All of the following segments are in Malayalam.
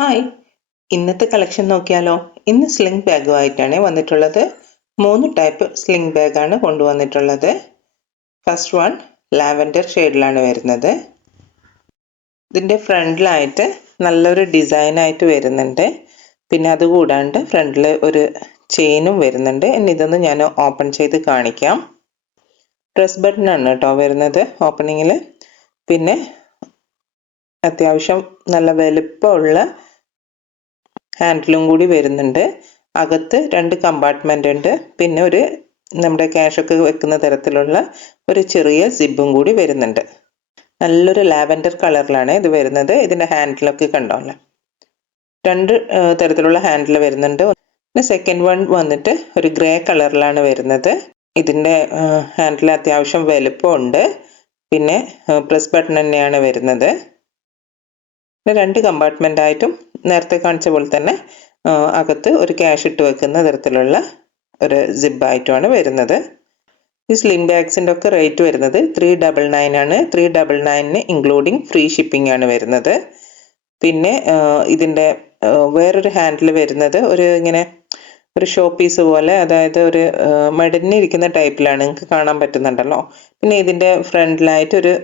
ഹായ്, ഇന്നത്തെ കളക്ഷൻ നോക്കിയാലോ. ഇന്ന് സ്ലിംഗ് ബാഗുമായിട്ടാണ് വന്നിട്ടുള്ളത്. 3 ടൈപ്പ് സ്ലിംഗ് ബാഗാണ് കൊണ്ടുവന്നിട്ടുള്ളത്. ഫസ്റ്റ് വൺ ലാവൻഡർ ഷെയ്ഡിലാണ് വരുന്നത്. ഇതിൻ്റെ ഫ്രണ്ടിലായിട്ട് നല്ലൊരു ഡിസൈനായിട്ട് വരുന്നുണ്ട്. പിന്നെ അതുകൂടാണ്ട് ഫ്രണ്ടിൽ ഒരു ചെയിനും വരുന്നുണ്ട്. ഇനി ഇതൊന്ന് ഞാൻ ഓപ്പൺ ചെയ്ത് കാണിക്കാം. പ്രസ് ബട്ടണാണ് കേട്ടോ വരുന്നത് ഓപ്പണിങ്ങിൽ. പിന്നെ അത്യാവശ്യം നല്ല വലുപ്പമുള്ള ഹാൻഡിലും കൂടി വരുന്നുണ്ട്. അകത്ത് 2 കമ്പാർട്ട്മെൻ്റ് ഉണ്ട്. പിന്നെ ഒരു നമ്മുടെ ക്യാഷൊക്കെ വെക്കുന്ന തരത്തിലുള്ള ഒരു ചെറിയ സിബും കൂടി വരുന്നുണ്ട്. നല്ലൊരു ലാവൻഡർ കളറിലാണ് ഇത് വരുന്നത്. ഇതിൻ്റെ ഹാൻഡിലൊക്കെ കണ്ടോല്ലോ, 2 തരത്തിലുള്ള ഹാൻഡിൽ വരുന്നുണ്ട്. പിന്നെ സെക്കൻഡ് വൺ വന്നിട്ട് ഒരു ഗ്രേ കളറിലാണ് വരുന്നത്. ഇതിൻ്റെ ഹാൻഡിൽ അത്യാവശ്യം വലുപ്പമുണ്ട്. പിന്നെ പ്രസ് ബട്ടൺ തന്നെയാണ് വരുന്നത്. 2 കമ്പാർട്ട്മെൻ്റ് ആയിട്ടും നേരത്തെ കാണിച്ച പോലെ തന്നെ അകത്ത് ഒരു ക്യാഷ് ഇട്ട് വെക്കുന്ന തരത്തിലുള്ള ഒരു സിബായിട്ടുമാണ് വരുന്നത്. ഈ സ്ലിം ബാഗ്സിൻ്റെ ഒക്കെ റേറ്റ് വരുന്നത് 399 ആണ്. 399 ഇൻക്ലൂഡിങ് ഫ്രീ ഷിപ്പിംഗ് ആണ് വരുന്നത്. പിന്നെ ഇതിൻ്റെ വേറൊരു ഹാൻഡിൽ വരുന്നത് ഇങ്ങനെ ഒരു ഷോ പീസ് പോലെ, അതായത് ഒരു മടഞ്ഞിരിക്കുന്ന ടൈപ്പിലാണ്, നിങ്ങൾക്ക് കാണാൻ പറ്റുന്നുണ്ടല്ലോ. പിന്നെ ഇതിൻ്റെ ഫ്രണ്ടിലായിട്ട് ഒരു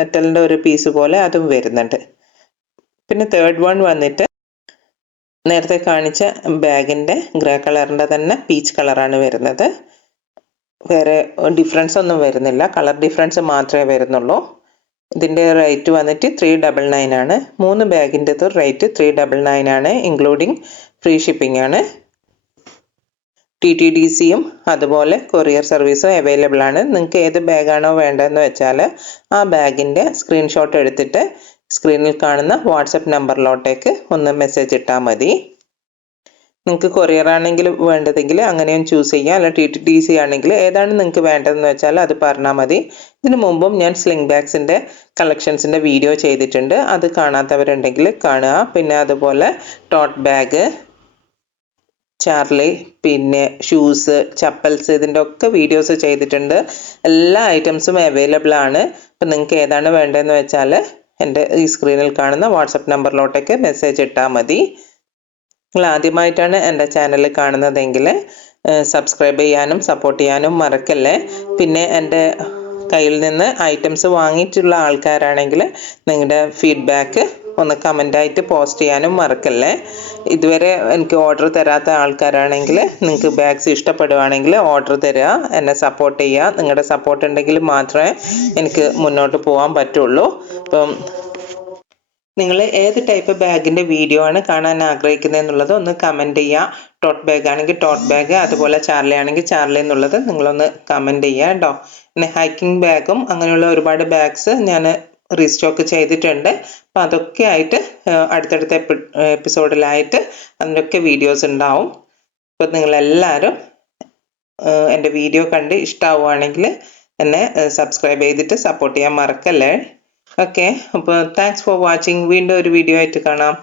മെറ്റലിൻ്റെ ഒരു പീസ് പോലെ അതും വരുന്നുണ്ട്. പിന്നെ തേർഡ് വൺ വന്നിട്ട് നേരത്തെ കാണിച്ച ബാഗിൻ്റെ ഗ്രേ കളറിൻ്റെ തന്നെ പീച്ച് കളറാണ് വരുന്നത്. വേറെ ഡിഫറൻസ് ഒന്നും വരുന്നില്ല, കളർ ഡിഫറൻസ് മാത്രമേ വരുന്നുള്ളൂ. ഇതിൻ്റെ റേറ്റ് വന്നിട്ട് 399 ആണ്. 3 ബാഗിൻ്റെ റേറ്റ് 399 ആണ്, ഇൻക്ലൂഡിങ് ഫ്രീ ഷിപ്പിംഗ് ആണ്. TTDCയും അതുപോലെ കൊറിയർ സർവീസും അവൈലബിൾ ആണ്. നിങ്ങൾക്ക് ഏത് ബാഗാണോ വേണ്ടതെന്ന് വെച്ചാൽ ആ ബാഗിൻ്റെ സ്ക്രീൻഷോട്ട് എടുത്തിട്ട് സ്ക്രീനിൽ കാണുന്ന വാട്സപ്പ് നമ്പറിലോട്ടേക്ക് ഒന്ന് മെസ്സേജ് ഇട്ടാൽ മതി. നിങ്ങൾക്ക് കൊറിയർ ആണെങ്കിൽ വേണ്ടതെങ്കിൽ അങ്ങനെയും ചൂസ് ചെയ്യാം. അല്ല TTDC ആണെങ്കിൽ ഏതാണ് നിങ്ങൾക്ക് വേണ്ടതെന്ന് വെച്ചാൽ അത് പറഞ്ഞാൽ മതി. ഇതിനു മുമ്പും ഞാൻ സ്ലിംഗ് ബാഗ്സിൻ്റെ കളക്ഷൻസിൻ്റെ വീഡിയോ ചെയ്തിട്ടുണ്ട്, അത് കാണാത്തവരുണ്ടെങ്കിൽ കാണുക. പിന്നെ അതുപോലെ ടോട്ട് ബാഗ്, ചാർലി, പിന്നെ ഷൂസ്, ചപ്പൽസ്, ഇതിൻ്റെ ഒക്കെ വീഡിയോസ് ചെയ്തിട്ടുണ്ട്. എല്ലാ ഐറ്റംസും അവൈലബിൾ ആണ്. അപ്പം നിങ്ങൾക്ക് ഏതാണ് വേണ്ടതെന്ന് വെച്ചാൽ എൻ്റെ ഈ സ്ക്രീനിൽ കാണുന്ന വാട്സപ്പ് നമ്പറിലോട്ടേക്ക് മെസ്സേജ് ഇട്ടാൽ മതി. നിങ്ങൾ ആദ്യമായിട്ടാണ് എൻ്റെ ചാനൽ കാണുന്നതെങ്കിൽ സബ്സ്ക്രൈബ് ചെയ്യാനും സപ്പോർട്ട് ചെയ്യാനും മറക്കല്ലേ. പിന്നെ എൻ്റെ കയ്യിൽ നിന്ന് ഐറ്റംസ് വാങ്ങിയിട്ടുള്ള ആൾക്കാരാണെങ്കിൽ നിങ്ങളുടെ ഫീഡ്ബാക്ക് ഒന്ന് കമൻ്റായിട്ട് പോസ്റ്റ് ചെയ്യാനും മറക്കല്ലേ. ഇതുവരെ എനിക്ക് ഓർഡർ തരാത്ത ആൾക്കാരാണെങ്കിൽ നിങ്ങൾക്ക് ബാഗ്സ് ഇഷ്ടപ്പെടുവാണെങ്കിൽ ഓർഡർ തരിക, എന്നെ സപ്പോർട്ട് ചെയ്യുക. നിങ്ങളുടെ സപ്പോർട്ട് ഉണ്ടെങ്കിൽ മാത്രമേ എനിക്ക് മുന്നോട്ട് പോകാൻ പറ്റുള്ളൂ. അപ്പം നിങ്ങൾ ഏത് ടൈപ്പ് ബാഗിൻ്റെ വീഡിയോ ആണ് കാണാൻ ആഗ്രഹിക്കുന്നത് എന്നുള്ളത് ഒന്ന് കമൻറ്റ് ചെയ്യുക. ടോട്ട് ബാഗ് ആണെങ്കിൽ ടോട്ട് ബാഗ്, അതുപോലെ ചാർലി ആണെങ്കിൽ ചാർലി എന്നുള്ളത് നിങ്ങളൊന്ന് കമൻറ്റ് ചെയ്യുക കേട്ടോ. പിന്നെ ഹൈക്കിംഗ് ബാഗും അങ്ങനെയുള്ള ഒരുപാട് ബാഗ്സ് ഞാൻ റീസ്റ്റോക്ക് ചെയ്തിട്ടുണ്ട്. അപ്പം അതൊക്കെ ആയിട്ട് അടുത്തടുത്ത എപ്പിസോഡിലായിട്ട് അതിൻ്റെയൊക്കെ വീഡിയോസ് ഉണ്ടാവും. അപ്പോൾ നിങ്ങളെല്ലാവരും എൻ്റെ വീഡിയോ കണ്ട് ഇഷ്ടമാവുകയാണെങ്കിൽ എന്നെ സബ്സ്ക്രൈബ് ചെയ്തിട്ട് സപ്പോർട്ട് ചെയ്യാൻ മറക്കല്ലേ. ഓക്കെ, അപ്പോൾ താങ്ക്സ് ഫോർ വാച്ചിങ്. വീണ്ടും ഒരു വീഡിയോ ആയിട്ട് കാണാം.